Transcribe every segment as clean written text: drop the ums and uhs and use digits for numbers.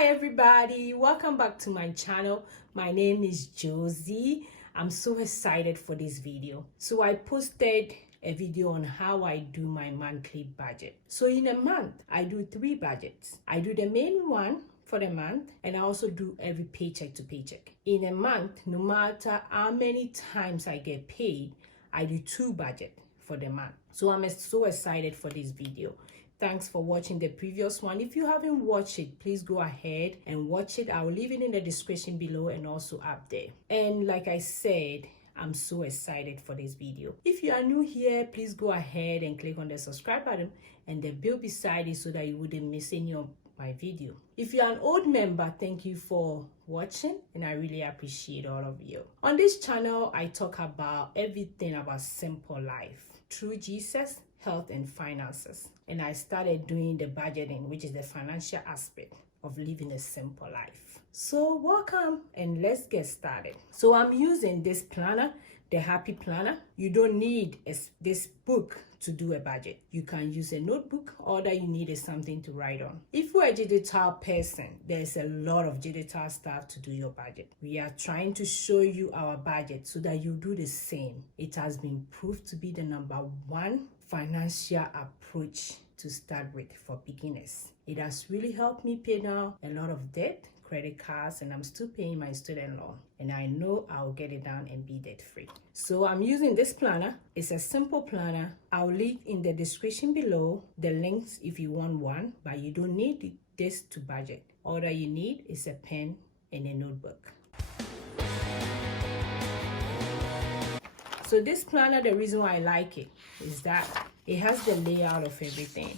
Hi everybody, welcome back to my channel. My name is Josy. I'm so excited for this video. So I posted a video on how I do my monthly budget. So in a month, I do 3 budgets. I do the main one for the month, and I also do every paycheck to paycheck. In a month, no matter how many times I get paid, I do 2 budgets for the month. So I'm so excited for this video. Thanks for watching the previous one. If you haven't watched it, please go ahead and watch it. I will leave it in the description below and also up there. And like I said, I'm so excited for this video. If you are new here, please go ahead and click on the subscribe button and the bell beside it so that you wouldn't miss any of my video. If you're an old member, thank you for watching and I really appreciate all of you. On this channel, I talk about everything about simple life through Jesus, health and finances. And I started doing the budgeting, which is the financial aspect of living a simple life. So welcome and let's get started. So I'm using this planner, the Happy Planner. You don't need this book to do a budget. You can use a notebook. All that you need is something to write on. If you're a digital person, there's a lot of digital stuff to do your budget. We are trying to show you our budget so that you do the same. It has been proved to be the #1 financial approach to start with for beginners. It has really helped me pay down a lot of debt, credit cards, and I'm still paying my student loan. And I know I'll get it down and be debt free. So I'm using this planner. It's a simple planner. I'll leave in the description below the links if you want one, but you don't need this to budget. All that you need is a pen and a notebook. So this planner, the reason why I like it is that it has the layout of everything.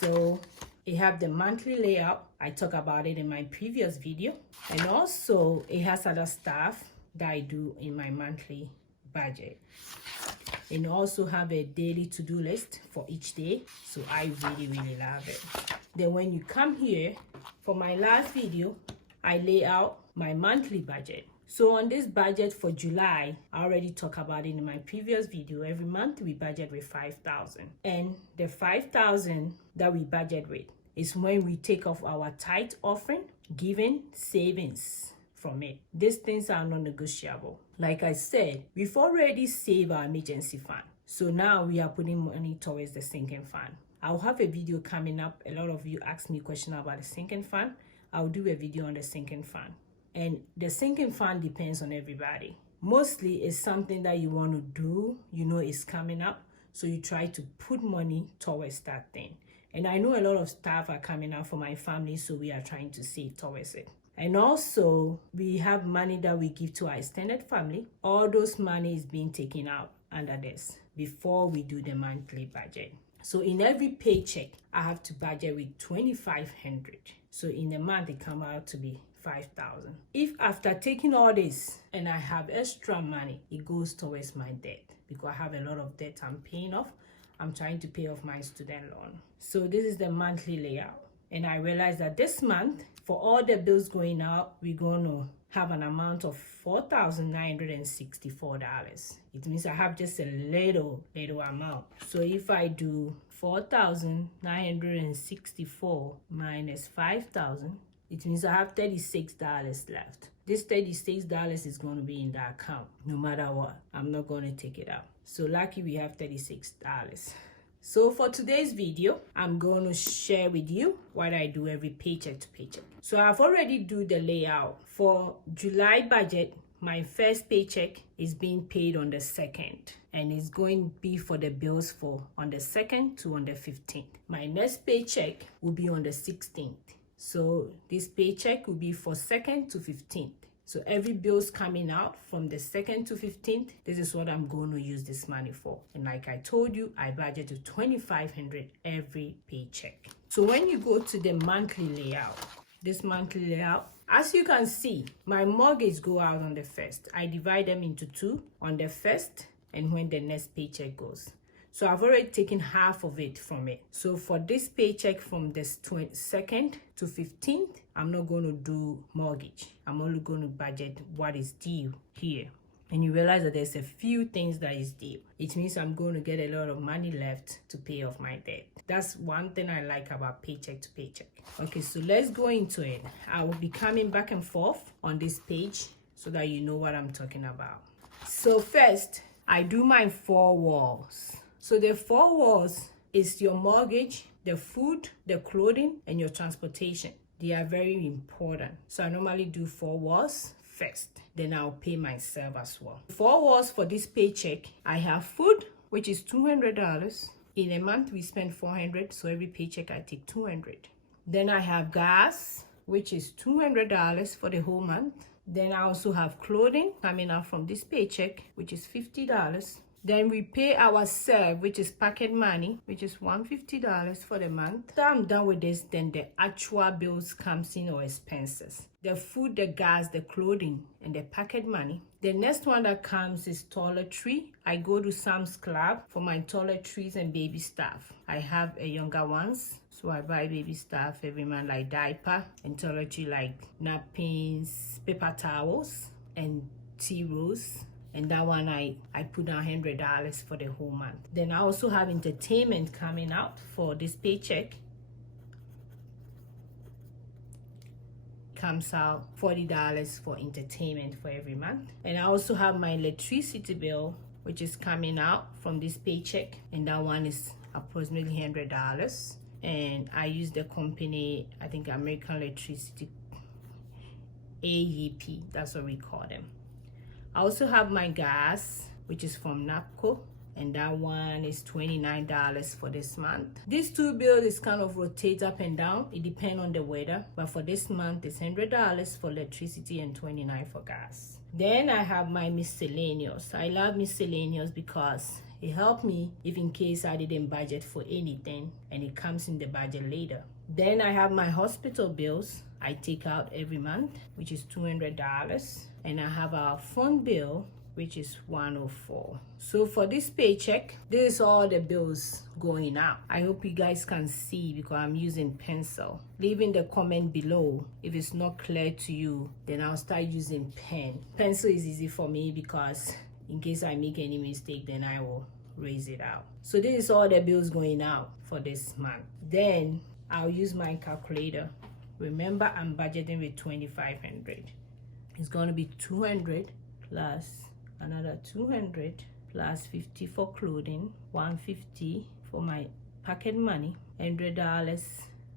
So it have the monthly layout. I talk about it in my previous video. And also it has other stuff that I do in my monthly budget. And also have a daily to-do list for each day. So I really love it. Then when you come here, for my last video, I lay out my monthly budget. So on this budget for July, I already talked about it in my previous video. Every month we budget with $5,000. And the $5,000 that we budget with is when we take off our tithe offering, giving, savings from it. These things are non-negotiable. Like I said, we've already saved our emergency fund. So now we are putting money towards the sinking fund. I'll have a video coming up. A lot of you asked me questions about the sinking fund. I'll do a video on the sinking fund. And the sinking fund depends on everybody. Mostly it's something that you want to do, you know it's coming up, so you try to put money towards that thing. And I know a lot of stuff are coming out for my family, so we are trying to save towards it. And also, we have money that we give to our extended family. All those money is being taken out under this before we do the monthly budget. So in every paycheck, I have to budget with $2,500. So in a month, it comes out to be $5,000. If after taking all this and I have extra money, it goes towards my debt because I have a lot of debt I'm paying off. I'm trying to pay off my student loan. So this is the monthly layout. And I realized that this month, for all the bills going out, we're going to have an amount of $4,964. It means I have just a little amount. So if I do 4,964 minus 5,000, it means I have $36 left. This $36 is going to be in the account no matter what. I'm not going to take it out. So lucky we have $36. So for today's video, I'm going to share with you what I do every paycheck to paycheck. So I've already do the layout. For July budget, my first paycheck is being paid on the 2nd. And it's going to be for the bills for on the 2nd to on the 15th. My next paycheck will be on the 16th. So this paycheck will be for 2nd to 15th. So every bill's coming out from the 2nd to 15th. This is what I'm going to use this money for. And like I told you, I budget to $2,500 every paycheck. So when you go to the monthly layout, this monthly layout, as you can see, my mortgage go out on the 1st. I divide them into 2 on the 1st and when the next paycheck goes. So I've already taken half of it from it. So for this paycheck from the 2nd to 15th, I'm not going to do mortgage. I'm only going to budget what is due here. and you realize that there's a few things that is due, it means I'm going to get a lot of money left to pay off my debt. That's one thing I like about paycheck to paycheck. Okay, so let's go into it. I will be coming back and forth on this page so that you know what I'm talking about. So first, I do my 4 walls. So the 4 walls is your mortgage, the food, the clothing, and your transportation. They are very important. So I normally do 4 walls first. Then I'll pay myself as well. 4 walls for this paycheck. I have food, which is $200. In a month, we spend $400. So every paycheck, I take $200. Then I have gas, which is $200 for the whole month. Then I also have clothing coming out from this paycheck, which is $50. Then we pay ourselves, which is pocket money, which is $150 for the month. After I'm done with this, then the actual bills comes in, or expenses. The food, the gas, the clothing, and the pocket money. The next one that comes is toiletry. I go to Sam's Club for my toiletries and baby stuff. I have a younger ones, so I buy baby stuff every month, like diaper and toiletry, like napkins, paper towels, and tea rolls. And that one I put down $100 for the whole month. Then I also have entertainment coming out for this paycheck. Comes out $40 for entertainment for every month. And I also have my electricity bill, which is coming out from this paycheck, and that one is approximately $100. And I use the company, I think American Electricity, AEP, that's what we call them. I also have my gas, which is from NAPCO, and that one is $29 for this month. These 2 bills is kind of rotate up and down. It depends on the weather, but for this month, it's $100 for electricity and $29 for gas. Then I have my miscellaneous. I love miscellaneous because it helped me if in case I didn't budget for anything, and it comes in the budget later. Then I have my hospital bills I take out every month, which is $200. And I have our phone bill, which is $104. So for this paycheck, this is all the bills going out. I hope you guys can see because I'm using pencil. Leave in the comment below if it's not clear to you, then I'll start using pen. Pencil is easy for me because in case I make any mistake, then I will raise it out. So this is all the bills going out for this month. Then I'll use my calculator. Remember, I'm budgeting with $2,500. It's going to be 200 plus another 200 plus 50 for clothing, 150 for my pocket money, $100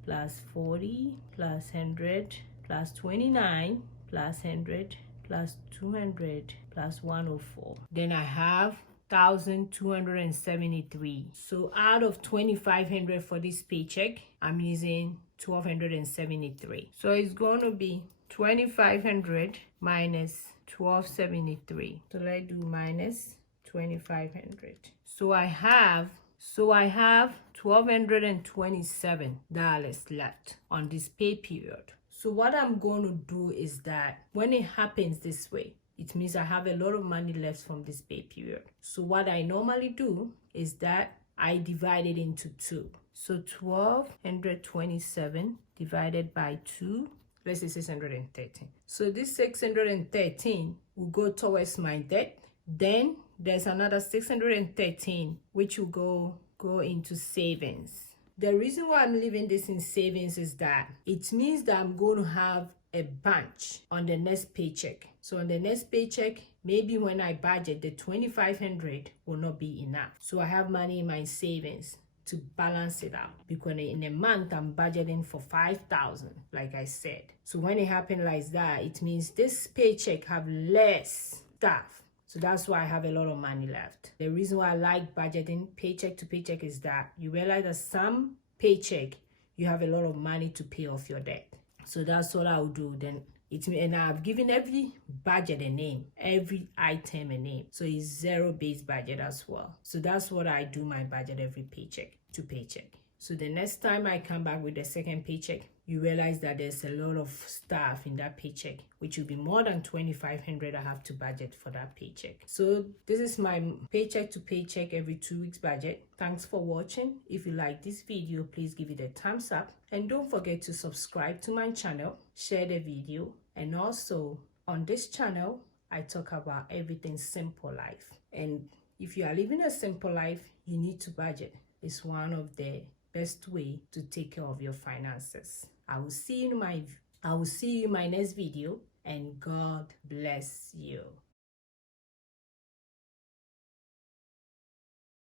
plus 40 plus 100 plus 29 plus 100 plus 200 plus 104. Then I have 1,273. So out of 2,500 for this paycheck, I'm using 1,273. So it's going to be 2,500 minus 1,273. So let's do minus 2,500. So I have $1,227 left on this pay period. So what I'm going to do is that when it happens this way, it means I have a lot of money left from this pay period. So what I normally do is that I divide it into 2. So 1,227 divided by 2, let's say 613. So this 613 will go towards my debt. Then there's another 613 which will go into savings. The reason why I'm leaving this in savings is that it means that I'm going to have a bunch on the next paycheck. So on the next paycheck, maybe when I budget, the 2,500 will not be enough. So I have money in my savings to balance it out, because in a month I'm budgeting for 5,000, like I said. So when it happens like that, it means this paycheck have less stuff. So that's why I have a lot of money left. The reason why I like budgeting paycheck to paycheck is that you realize that some paycheck you have a lot of money to pay off your debt. So that's what I'll do. Then and I've given every budget a name, every item a name. So it's zero-based budget as well. So that's what I do my budget every paycheck to paycheck. So the next time I come back with the second paycheck, you realize that there's a lot of stuff in that paycheck, which will be more than 2,500 I have to budget for that paycheck. So this is my paycheck to paycheck every 2 weeks budget. Thanks for watching. If you like this video, please give it a thumbs up. And don't forget to subscribe to my channel, share the video. And also on this channel, I talk about everything simple life. And if you are living a simple life, you need to budget. It's one of the best way to take care of your finances. I will see you in my next video, and God bless you.